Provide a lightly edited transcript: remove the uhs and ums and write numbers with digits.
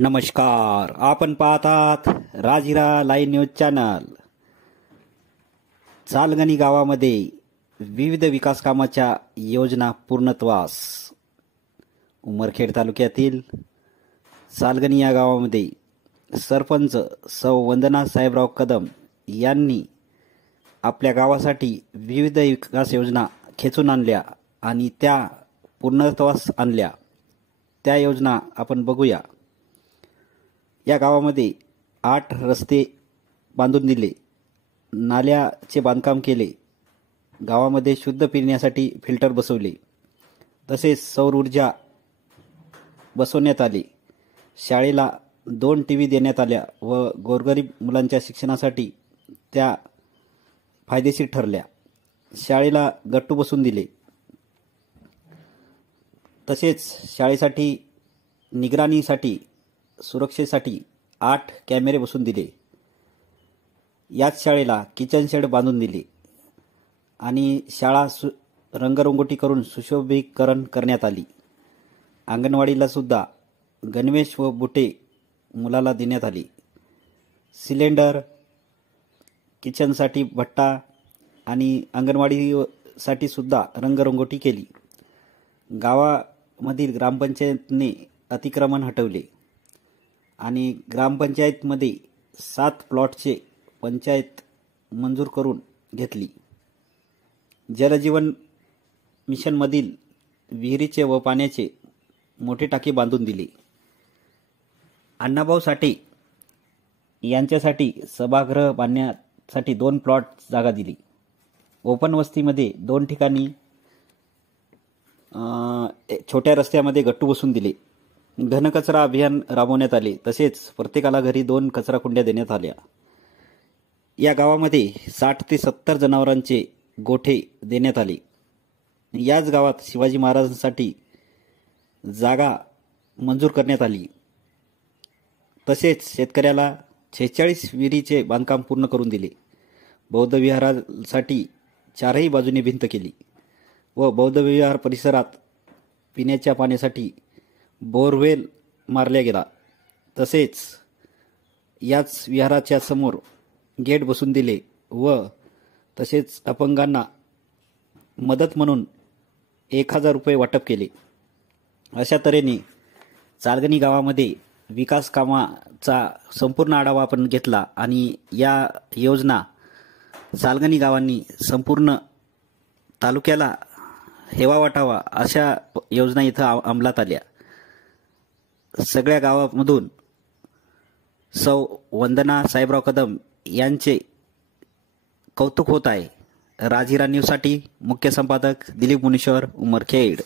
नमस्कार, आपण पाहतात राजिरा लाईव्ह न्यूज चॅनल। चालगणी गावामध्ये विविध विकास कामाच्या योजना पूर्णत्वास। उमरखेड तालुक्यातील चालगणी या गावामध्ये सरपंच सौ वंदना साहेबराव कदम यांनी आपल्या गावासाठी विविध विकास योजना खेचून आणल्या आणि त्या पूर्णत्वास आणल्या। त्या योजना आपण बघूया। या गावामध्ये 8 रस्ते बांधून दिले, नाल्याचे बांधकाम केले, गावामध्ये शुद्ध पिण्यासाठी फिल्टर बसवले, तसेच सौर ऊर्जा बसवण्यात आली। शाळेला 2 टीव्ही देण्यात आल्या व गोरगरीब मुलांच्या शिक्षणासाठी त्या फायदेशीर ठरल्या। शाळेला गट्टू बसवून दिले, तसेच शाळेसाठी निगराणीसाठी सुरक्षेसाठी 8 कॅमेरे बसवून दिले। याच शाळेला किचन शेड बांधून दिले आणि शाळा रंगरंगोटी करून सुशोभीकरण करण्यात आली। अंगणवाडीला सुद्धा गणवेश व बुटे मुलाला देण्यात आली। सिलेंडर, किचनसाठी भट्टा आणि अंगणवाडीसाठी सुद्धा रंगरंगोटी केली। गावामधील ग्रामपंचायतने अतिक्रमण हटवले आणि ग्रामपंचायतमध्ये 7 प्लॉटचे पंचायत मंजूर करून घेतली। जलजीवन मिशनमधील विहिरीचे व पाण्याचे मोठे टाके बांधून दिले। अण्णाभाऊ साठे यांच्यासाठी सभागृह बांधण्यासाठी 2 प्लॉट जागा दिली। ओपन वस्तीमध्ये 2 ठिकाणी छोट्या रस्त्यामध्ये गट्टू बसवून दिले। घनकचरा अभियान राबवण्यात आले, तसेच प्रत्येकाला घरी 2 कचरा कुंड्या देण्यात आल्या। या गावामध्ये 60 ते 70 जनावरांचे गोठे देण्यात आले। याच गावात शिवाजी महाराजांसाठी जागा मंजूर करण्यात आली। तसेच शेतकऱ्याला 46 विहिरीचे बांधकाम पूर्ण करून दिले। बौद्ध विहारासाठी 4ही बाजूने भिंत केली व बौद्ध विहार परिसरात पिण्याच्या पाण्यासाठी बोरवेल मारल्या गेला। तसेच याच विहाराच्या समोर गेट बसवून दिले व तसेच अपंगांना मदत म्हणून 1000 रुपये वाटप केले। अशा तऱ्हेने चालगणी गावामध्ये विकास कामाचा संपूर्ण आढावा आपण घेतला आणि या योजना चालगणी गावांनी संपूर्ण तालुक्याला हेवा वाटावा अशा योजना इथं अंमलात आल्या। सगळ्या गावामधून सौ वंदना साहेबराव कदम यांचे कौतुक होत आहे। राजिरा न्यूजसाठी मुख्य संपादक दिलीप मुनीश्वर, उमरखेड।